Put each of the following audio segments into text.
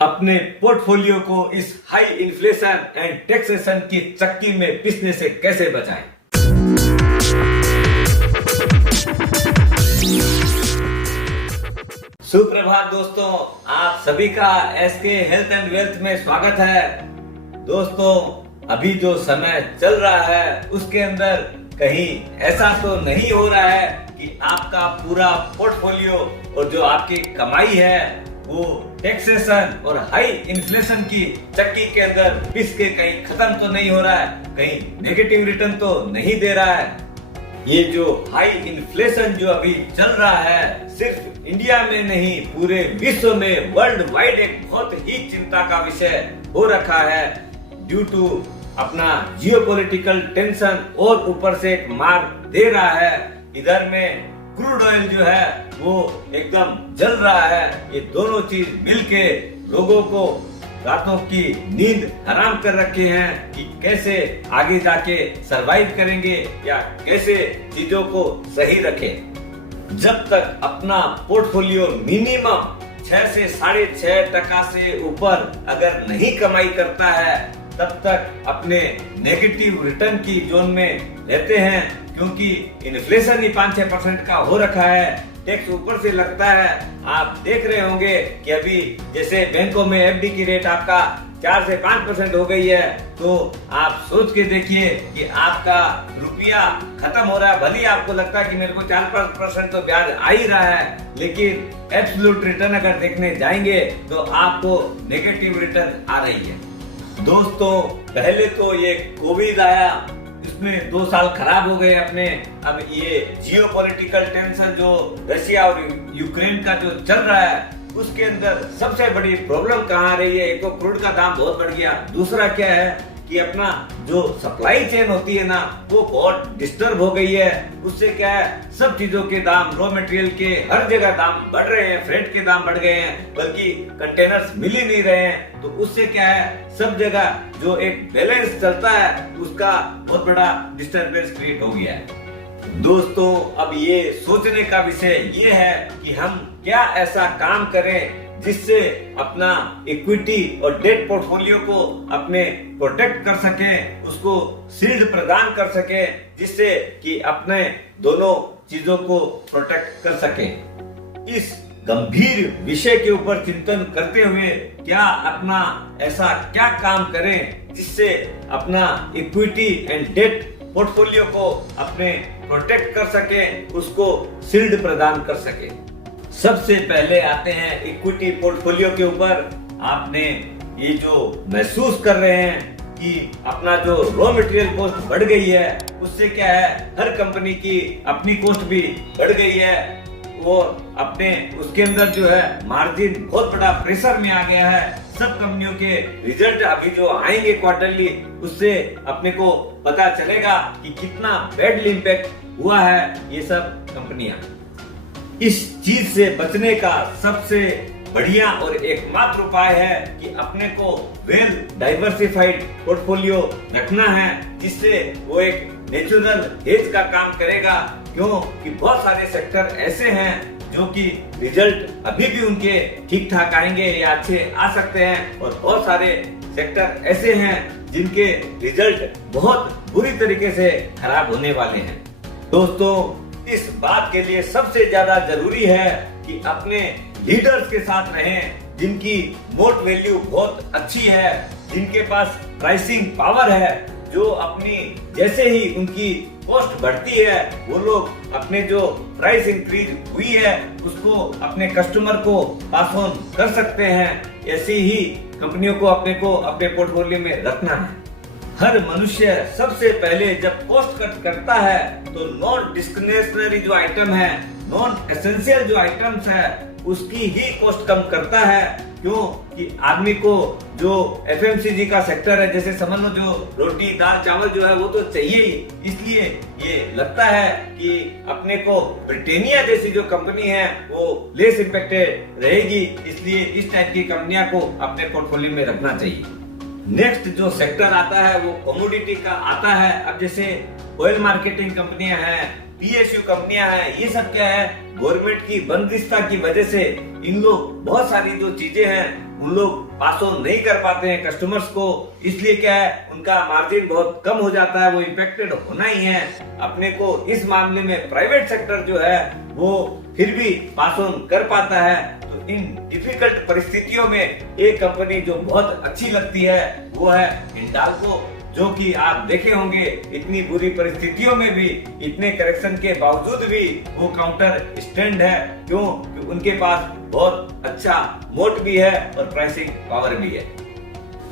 अपने पोर्टफोलियो को इस हाई इन्फ्लेशन एंड टैक्सेशन की चक्की में पिसने से कैसे बचाएं। सुप्रभात दोस्तों, आप सभी का एसके हेल्थ एंड वेल्थ में स्वागत है। दोस्तों, अभी जो समय चल रहा है उसके अंदर कहीं ऐसा तो नहीं हो रहा है कि आपका पूरा पोर्टफोलियो और जो आपकी कमाई है वो टैक्सेशन और हाई इन्फ्लेशन की चक्की के अंदर पिस के कहीं खत्म तो नहीं हो रहा है, कहीं नेगेटिव रिटर्न तो नहीं दे रहा है। ये जो हाई इन्फ्लेशन जो अभी चल रहा है सिर्फ इंडिया में नहीं पूरे विश्व में वर्ल्ड वाइड एक बहुत ही चिंता का विषय हो रखा है ड्यू टू अपना जियोपॉलिटिकल टेंशन और ऊपर से एक मार दे रहा है। इधर में क्रूड ऑयल जो है वो एकदम जल रहा है। ये दोनों चीज मिलके लोगों को रातों की नींद हराम कर रखे हैं कि कैसे आगे जाके सरवाइव करेंगे या कैसे चीजों को सही रखें। जब तक अपना पोर्टफोलियो मिनिमम 6 से 6.5% से ऊपर अगर नहीं कमाई करता है तब तक अपने नेगेटिव रिटर्न की जोन में रहते हैं, क्योंकि इन्फ्लेशन ही 5-6% का हो रखा है, टैक्स ऊपर से लगता है। आप देख रहे होंगे कि अभी जैसे बैंकों में एफडी की रेट आपका 4 से 5% हो गई है, तो आप सोच के देखिए कि आपका रुपया खत्म हो रहा है। भले आपको लगता है कि मेरे को 4-5% तो ब्याज आ ही रहा है, लेकिन एब्सोल्यूट रिटर्न अगर देखने जाएंगे तो आपको नेगेटिव रिटर्न आ रही है। दोस्तों, पहले तो ये कोविड आया, इसमें 2 साल खराब हो गए अपने। अब ये जियोपॉलिटिकल टेंशन जो रशिया और यूक्रेन का जो चल रहा है उसके अंदर सबसे बड़ी प्रॉब्लम कहाँ आ रही है। एक तो क्रूड का दाम बहुत बढ़ गया, दूसरा क्या है कि अपना जो सप्लाई चेन होती है ना वो बहुत डिस्टर्ब हो गई है। उससे क्या है, सब चीजों के दाम, रॉ मटेरियल के हर जगह दाम बढ़ रहे हैं, फ्रेट के दाम बढ़ गए हैं, बल्कि कंटेनर्स मिल ही नहीं रहे हैं। तो उससे क्या है, सब जगह जो एक बैलेंस चलता है उसका बहुत बड़ा डिस्टर्बेंस क्रिएट हो गया है। दोस्तों, अब ये सोचने का विषय ये है कि हम क्या ऐसा काम करें जिससे अपना इक्विटी और डेट पोर्टफोलियो को अपने प्रोटेक्ट कर सके, उसको शील्ड प्रदान कर सके, जिससे कि अपने दोनों चीजों को प्रोटेक्ट कर सके। इस गंभीर विषय के ऊपर चिंतन करते हुए क्या अपना ऐसा क्या काम करें जिससे अपना इक्विटी एंड डेट पोर्टफोलियो को अपने प्रोटेक्ट कर सके, उसको शील्ड प्रदान कर सके। सबसे पहले आते हैं इक्विटी पोर्टफोलियो के ऊपर। आपने ये जो महसूस कर रहे हैं कि अपना जो रॉ मटेरियल कॉस्ट बढ़ गई है, उससे क्या है, हर कंपनी की अपनी कॉस्ट भी बढ़ गई है और अपने उसके अंदर जो है मार्जिन बहुत बड़ा प्रेशर में आ गया है। सब कंपनियों के रिजल्ट अभी जो आएंगे क्वार्टरली, उससे अपने को पता चलेगा कि कितना बैडली इम्पैक्ट हुआ है ये सब कंपनियां। इस चीज से बचने का सबसे बढ़िया और एकमात्र उपाय है कि अपने को वेल डाइवर्सिफाइड पोर्टफोलियो रखना है, जिससे वो एक नेचुरल हेज का काम करेगा। क्यों कि बहुत सारे सेक्टर ऐसे हैं जो कि रिजल्ट अभी भी उनके ठीक ठाक आएंगे या अच्छे आ सकते हैं, और बहुत सारे सेक्टर ऐसे हैं जिनके रिजल्ट बहुत बुरी तरीके से खराब होने वाले हैं। दोस्तों, इस बात के लिए सबसे ज्यादा जरूरी है कि अपने लीडर्स के साथ रहें जिनकी नोट वैल्यू बहुत अच्छी है, जिनके पास प्राइसिंग पावर है, जो अपनी जैसे ही उनकी कॉस्ट बढ़ती है वो लोग अपने जो प्राइस इंक्रीज हुई है उसको अपने कस्टमर को पास ऑन कर सकते हैं। ऐसी ही कंपनियों को अपने पोर्टफोलियो में रखना है। हर मनुष्य सबसे पहले जब कॉस्ट कट करता है तो नॉन डिस्क्रिशनरी जो आइटम है, नॉन एसेंशियल जो आइटम्स है, उसकी ही कॉस्ट कम करता है। क्यों कि आदमी को जो एफएमसीजी का सेक्टर है, जैसे समझ लो जो रोटी दाल चावल जो है वो तो चाहिए ही, इसलिए ये लगता है कि अपने को ब्रिटानिया जैसी जो कंपनी है वो लेस इम्पैक्टेड रहेगी, इसलिए इस टाइप की कंपनियां को अपने पोर्टफोलियो में रखना चाहिए। नेक्स्ट जो सेक्टर आता है वो कमोडिटी का आता है। अब जैसे ऑयल मार्केटिंग कंपनियां हैं, पीएसयू कंपनियां हैं, ये सब क्या है, गवर्नमेंट की बंदिशता की वजह से इन लोग बहुत सारी जो चीजें हैं उन लोग पास ऑन नहीं कर पाते हैं कस्टमर्स को, इसलिए क्या है उनका मार्जिन बहुत कम हो जाता है, वो इम्पेक्टेड होना ही है। अपने को इस मामले में प्राइवेट सेक्टर जो है वो फिर भी पास ऑन कर पाता है। तो इन डिफिकल्ट परिस्थितियों में एक कंपनी जो बहुत अच्छी लगती है वो है हिंडाल्को, जो कि आप देखे होंगे इतनी बुरी परिस्थितियों में भी, इतने करेक्शन के बावजूद भी वो काउंटर स्टैंड है। क्यों? कि उनके पास बहुत अच्छा मोट भी है और प्राइसिंग पावर भी है।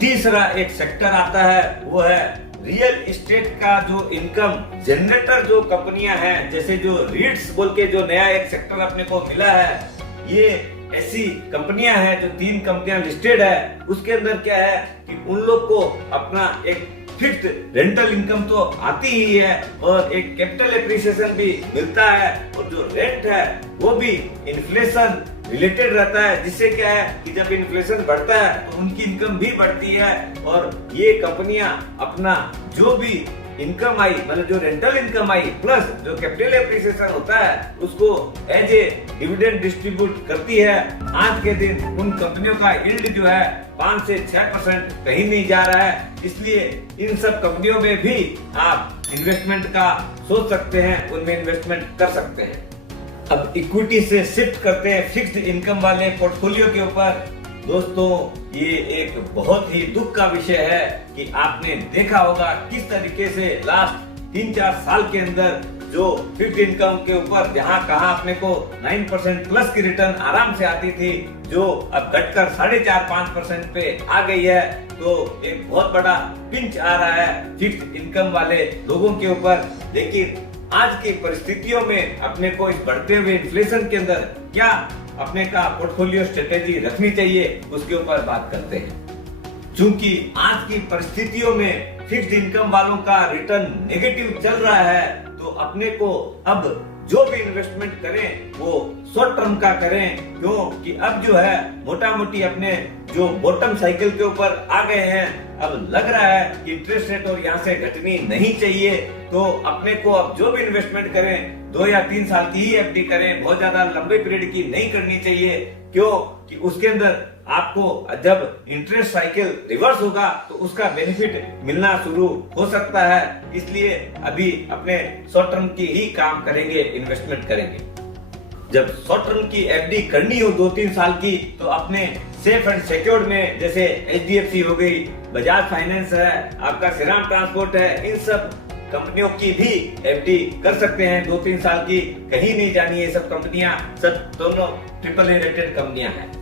तीसरा एक सेक्टर आता है वो है रियल एस्टेट का जो इनकम जनरेटर जो कंपनियां हैं, जैसे जो रीट्स बोल के जो नया एक सेक्टर अपने को मिला है, ये ऐसी कंपनियां हैं जो 3 कंपनियां लिस्टेड है। उसके अंदर क्या है कि उन लोग को अपना एक फिक्स्ड रेंटल इनकम तो आती ही है और एक कैपिटल एप्रिसिएशन भी मिलता है, और जो रेंट है वो भी इन्फ्लेशन रिलेटेड रहता है, जिससे क्या है कि जब इन्फ्लेशन बढ़ता है तो उनकी इनकम भी बढ़ती है। और ये कंपनियां अपना जो भी इनकम आई, मतलब जो रेंटल इनकम आई प्लस जो कैपिटल एप्रिसिएशन होता है, उसको एज ए डिविडेंड डिस्ट्रीब्यूट करती है। आज के दिन उन कंपनियों का यील्ड जो है 5 से 6% कहीं नहीं जा रहा है, इसलिए इन सब कंपनियों में भी आप इन्वेस्टमेंट का सोच सकते हैं, उनमें इन्वेस्टमेंट कर सकते हैं। अब इक्विटी से शिफ्ट करते हैं फिक्स्ड इनकम वाले पोर्टफोलियो के ऊपर। दोस्तों, ये एक बहुत ही दुख का विषय है कि आपने देखा होगा किस तरीके से लास्ट 3-4 साल के अंदर जो फिक्स्ड इनकम के ऊपर जहां कहां अपने को 9% प्लस की रिटर्न आराम से आती थी, जो अब घटकर 4.5-5% पे आ गई है। तो एक बहुत बड़ा पिंच आ रहा है फिक्स्ड इनकम वाले लोगों के ऊपर। लेकिन आज की परिस्थितियों में अपने को इस बढ़ते हुए इन्फ्लेशन के अंदर क्या अपने का पोर्टफोलियो स्ट्रेटेजी रखनी चाहिए, उसके ऊपर बात करते हैं। चूंकि आज की परिस्थितियों में फिक्स्ड इनकम वालों का रिटर्न नेगेटिव चल रहा है, तो अपने को अब जो भी इन्वेस्टमेंट करें वो शॉर्ट टर्म का करें। क्यों? कि अब जो है मोटा मोटी अपने जो बॉटम साइकिल के ऊपर आ गए हैं। अब लग रहा है कि इंटरेस्ट रेट और यहाँ से घटनी नहीं चाहिए, तो अपने को अब जो भी इन्वेस्टमेंट करें 2 या 3 साल की ही एफडी करें, बहुत ज्यादा लंबे पीरियड की नहीं करनी चाहिए। क्यों? कि उसके अंदर आपको जब इंटरेस्ट साइकिल रिवर्स होगा तो उसका बेनिफिट मिलना शुरू हो सकता है। इसलिए अभी अपने शॉर्ट टर्म की ही काम करेंगे, इन्वेस्टमेंट करेंगे। जब शॉर्ट टर्म की एफडी करनी हो 2-3 साल की, तो अपने सेफ एंड सिक्योर्ड में, जैसे एचडीएफसी हो गई, बजाज फाइनेंस है, आपका श्रीराम ट्रांसपोर्ट है, इन सब कंपनियों की भी एफडी कर सकते हैं 2-3 साल की। कहीं नहीं जानी है, सब कंपनियां, सब दोनों AAA रेटेड कंपनियां हैं।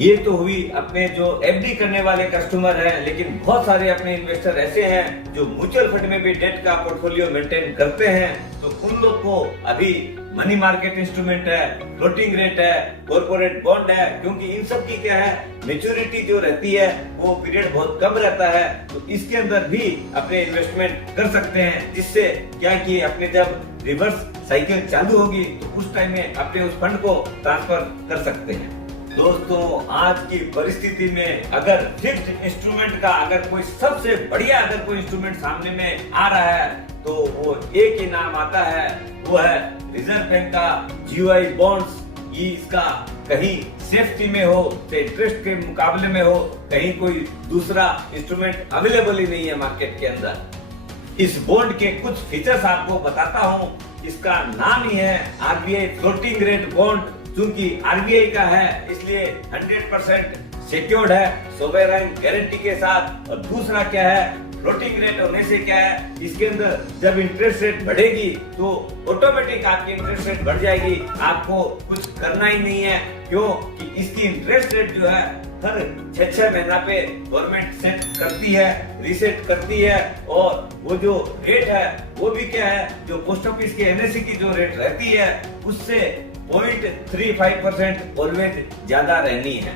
ये तो हुई अपने जो एफडी करने वाले कस्टमर हैं, लेकिन बहुत सारे अपने इन्वेस्टर ऐसे हैं जो म्यूचुअल फंड में भी डेट का पोर्टफोलियो मेंटेन करते हैं। तो उन लोग को अभी मनी मार्केट इंस्ट्रूमेंट है, फ्लोटिंग रेट है, कॉर्पोरेट बॉन्ड है, क्योंकि इन सब की क्या है मेच्योरिटी जो रहती है वो पीरियड बहुत कम रहता है। तो इसके अंदर भी अपने इन्वेस्टमेंट कर सकते हैं, जिससे क्या कि अपने जब रिवर्स साइकिल चालू होगी तो उस टाइम में अपने उस फंड को ट्रांसफर कर सकते हैं। दोस्तों, आज की परिस्थिति में अगर फिक्स्ड इंस्ट्रूमेंट का अगर कोई सबसे बढ़िया अगर कोई इंस्ट्रूमेंट सामने में आ रहा है, तो वो एक ही नाम आता है, वो है रिजर्व बैंक का जीओआई बॉन्ड्स। ये इसका कहीं सेफ्टी में हो, इंटरेस्ट के मुकाबले में हो, कहीं कोई दूसरा इंस्ट्रूमेंट अवेलेबल ही नहीं है मार्केट के अंदर। इस बॉन्ड के कुछ फीचर्स आपको बताता हूँ। इसका नाम ही है आरबीआई फ्लोटिंग रेट बॉन्ड। चूंकि आरबीआई का है इसलिए 100% सिक्योर्ड है, सोवरेन गारंटी के साथ। और दूसरा क्या है, फ्लोटिंग रेट होने से क्या है, इसके अंदर जब इंटरेस्ट रेट बढ़ेगी तो ऑटोमेटिक आपकी इंटरेस्ट रेट बढ़ जाएगी, आपको कुछ करना ही नहीं है। क्यों? कि इसकी इंटरेस्ट रेट जो है हर 6 महीना पे गवर्नमेंट सेट करती है, रीसेट करती है। और वो जो रेट है वो भी क्या है, जो पोस्ट ऑफिस के एनएससी की जो रेट रहती है उससे 0.35% ऑलवेज ज्यादा रहनी है।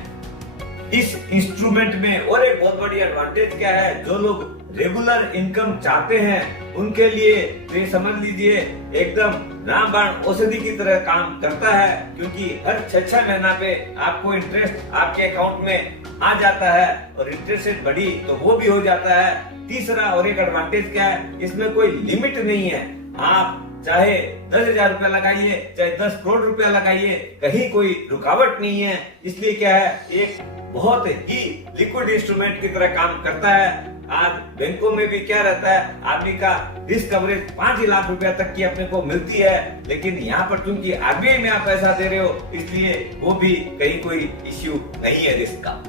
इस इंस्ट्रूमेंट में और एक बहुत बड़ी एडवांटेज क्या है, जो लोग रेगुलर इनकम चाहते हैं उनके लिए तो ये समझ लीजिए एकदम रामबाण औषधि की तरह काम करता है। क्योंकि हर 6 महीना पे आपको इंटरेस्ट आपके अकाउंट में आ जाता है, और इंटरेस्ट रेट बढ़ी तो वो भी हो जाता है। तीसरा और एक एडवांटेज क्या है, इसमें कोई लिमिट नहीं है, आप चाहे 10,000 रुपया लगाइए, चाहे 10 करोड़ रुपया लगाइए, कहीं कोई रुकावट नहीं है। इसलिए क्या है, एक बहुत ही लिक्विड इंस्ट्रूमेंट की तरह काम करता है। आज बैंकों में भी क्या रहता है, आदमी का रिस्क कवरेज 5 लाख रुपया तक की अपने को मिलती है, लेकिन यहाँ पर चूंकि आरबीआई में आप पैसा दे रहे हो, इसलिए वो भी कहीं कोई इश्यू नहीं है रिस्क का।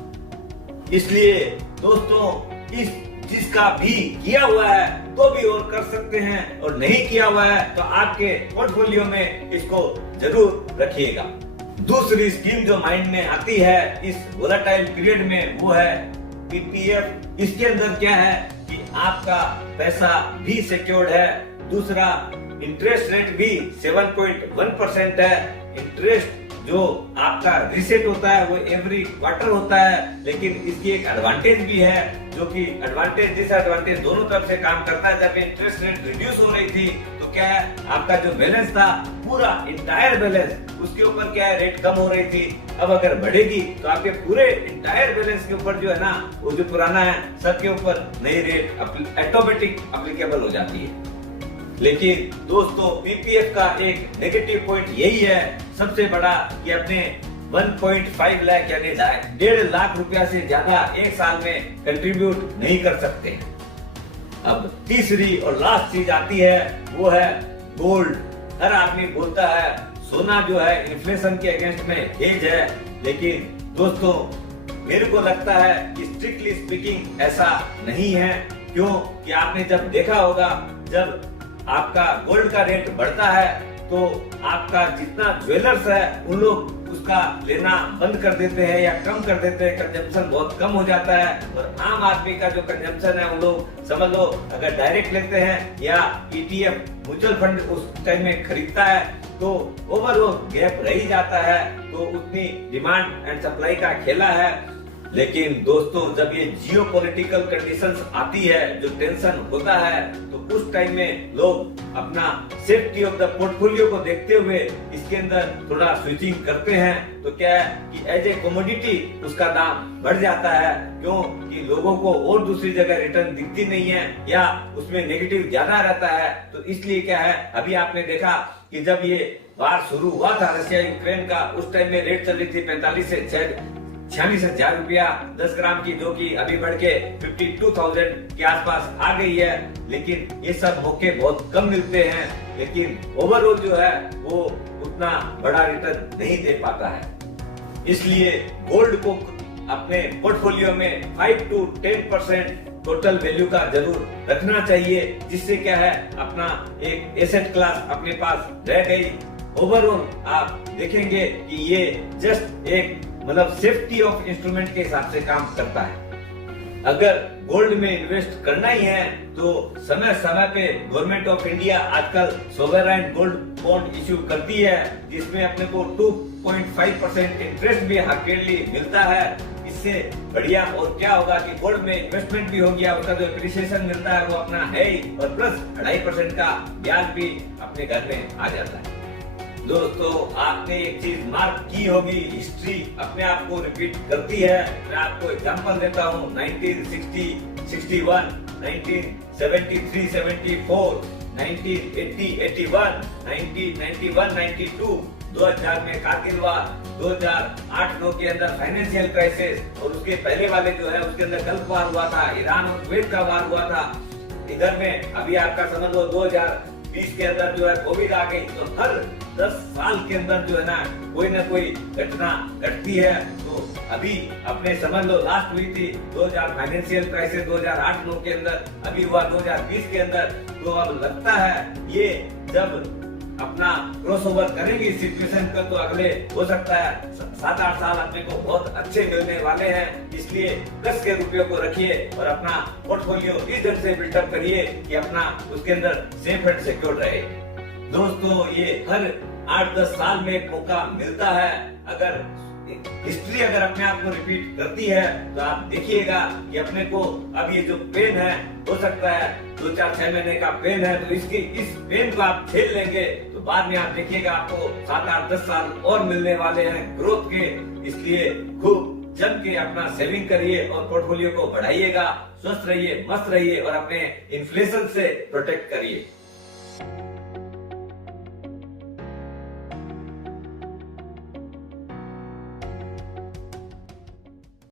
इसलिए दोस्तों, इस जिसका भी किया हुआ है तो भी और कर सकते हैं, और नहीं किया हुआ है तो आपके पोर्टफोलियो में इसको जरूर रखिएगा। दूसरी स्कीम जो माइंड में आती है इस वोलेटाइल पीरियड में, वो है पीपीएफ। इसके अंदर क्या है कि आपका पैसा भी सिक्योर्ड है, दूसरा इंटरेस्ट रेट भी 7.1% है। इंटरेस्ट जो आपका रिसेट होता है वो एवरी क्वार्टर होता है, लेकिन इसकी एक एडवांटेज भी है, जो कि एडवांटेज डिसएडवांटेज दोनों तरफ से काम करता है। जब इंटरेस्ट रेट रिड्यूस हो रही थी तो क्या है, आपका जो बैलेंस था पूरा इंटायर बैलेंस, उसके ऊपर क्या है रेट कम हो रही थी। अब अगर बढ़ेगी तो आपके पूरे इंटायर बैलेंस के ऊपर जो है ना, वो जो पुराना है सबके ऊपर नई रेट ऑटोमेटिक एप्लीकेबल हो जाती है। लेकिन दोस्तों, पीपीएफ का एक नेगेटिव पॉइंट यही है सबसे बड़ा, कि अपने 1.5 लाख यानी 1.5 लाख रुपया से ज्यादा एक साल में कंट्रीब्यूट नहीं कर सकते। अब तीसरी और लास्ट चीज आती है, वो है गोल्ड। हर आदमी बोलता है सोना जो है इन्फ्लेशन के अगेंस्ट में हेज है, लेकिन दोस्तों मेरे को लगता है कि स्ट्रिक्टली स्पीकिंग ऐसा नहीं है। क्यों कि आपने जब देखा होगा, जब आपका गोल्ड का रेट बढ़ता है तो आपका जितना ज्वेलर्स है उन लोग उसका लेना बंद कर देते हैं या कम कर देते हैं, कंजम्पशन बहुत कम हो जाता है। और आम आदमी का जो कंजम्पशन है, उन लोग समझ लो अगर डायरेक्ट लेते हैं या ईटीएफ म्यूचुअल फंड उस टाइम में खरीदता है तो ओवरऑल गैप रह ही जाता है। तो उतनी डिमांड एंड सप्लाई का खेला है। लेकिन दोस्तों, जब ये जियोपॉलिटिकल कंडीशंस आती है, जो टेंशन होता है, तो उस टाइम में लोग अपना सेफ्टी ऑफ द पोर्टफोलियो को देखते हुए इसके अंदर थोड़ा स्विचिंग करते हैं। तो क्या है कि एज ए कमोडिटी उसका दाम बढ़ जाता है। क्यों कि लोगों को और दूसरी जगह रिटर्न दिखती नहीं है या उसमें नेगेटिव ज्यादा रहता है। तो इसलिए क्या है, अभी आपने देखा कि जब ये वार शुरू हुआ था रशिया यूक्रेन का, उस टाइम में रेट चल रही थी 45 से 46,000 रुपया 10 ग्राम की, जो कि अभी बढ़ के 52,000 के आसपास आ गई है। लेकिन ये सब मौके बहुत कम मिलते हैं, लेकिन ओवरऑल जो है वो उतना बड़ा रिटर्न नहीं दे पाता है। इसलिए गोल्ड को अपने पोर्टफोलियो में 5 to 10% टोटल वैल्यू का जरूर रखना चाहिए, जिससे क्या है अपना एक एसेट क्लास अपने पास रह गई। ओवरऑल आप देखेंगे कि ये जस्ट एक मतलब सेफ्टी ऑफ इंस्ट्रूमेंट के हिसाब से काम करता है। अगर गोल्ड में इन्वेस्ट करना ही है तो समय समय पे गवर्नमेंट ऑफ इंडिया आजकल सोवरेन गोल्ड बॉन्ड इश्यू करती है, जिसमें अपने को 2.5% इंटरेस्ट भी हार्डली मिलता है। इससे बढ़िया और क्या होगा कि गोल्ड में इन्वेस्टमेंट भी हो गया, उसका जो एप्रिसिएशन मिलता है वो अपना है ही, और प्लस 2.5% का ब्याज भी अपने घर में आ जाता है। दोस्तों, आपने एक चीज मार्क की होगी, हिस्ट्री अपने आप को रिपीट करती है। मैं आपको एग्जांपल देता हूँ, 1960, 61, 1973, 74, 1980, 81, 1991, 92, 2000 में कारगिल वार, 2008-9 के अंदर फाइनेंशियल क्राइसिस, और उसके पहले वाले जो है उसके अंदर गल्फ वार हुआ था, ईरान और कुवैत का वार हुआ था। इधर में अभी आपका समझ लो 2020 के अंदर जो है कोविड आ गई। तो हर 10 साल के अंदर जो है ना कोई घटना घटती है। तो अभी अपने समझ लो लास्ट हुई थी 2000 फाइनेंशियल क्राइसिस 2008-9 के अंदर, अभी हुआ 2020 के अंदर। तो अब लगता है ये जब अपना क्रॉस ओवर करेंगे सिचुएशन का, तो अगले हो सकता है 7-8 साल अपने को बहुत अच्छे मिलने वाले हैं। इसलिए 10 के रुपयों को रखिए और अपना पोर्टफोलियो इस ढंग से बिल्डअप करिए कि अपना उसके अंदर सेफ एंड सिक्योर रहे। दोस्तों, ये हर 8-10 साल में एक मौका मिलता है। अगर हिस्ट्री अगर अपने आप को रिपीट करती है तो आप देखिएगा कि अपने को अब ये जो पेन है, हो सकता है 2-4-6 महीने का पेन है, तो इस पेन को आप झेल लेंगे तो बाद में आप देखिएगा आपको 7-8-10 साल और मिलने वाले हैं ग्रोथ के। इसलिए खूब जम के अपना सेविंग करिए और पोर्टफोलियो को बढ़ाइएगा। स्वस्थ रहिए, मस्त रहिए और अपने इन्फ्लेशन से प्रोटेक्ट करिए।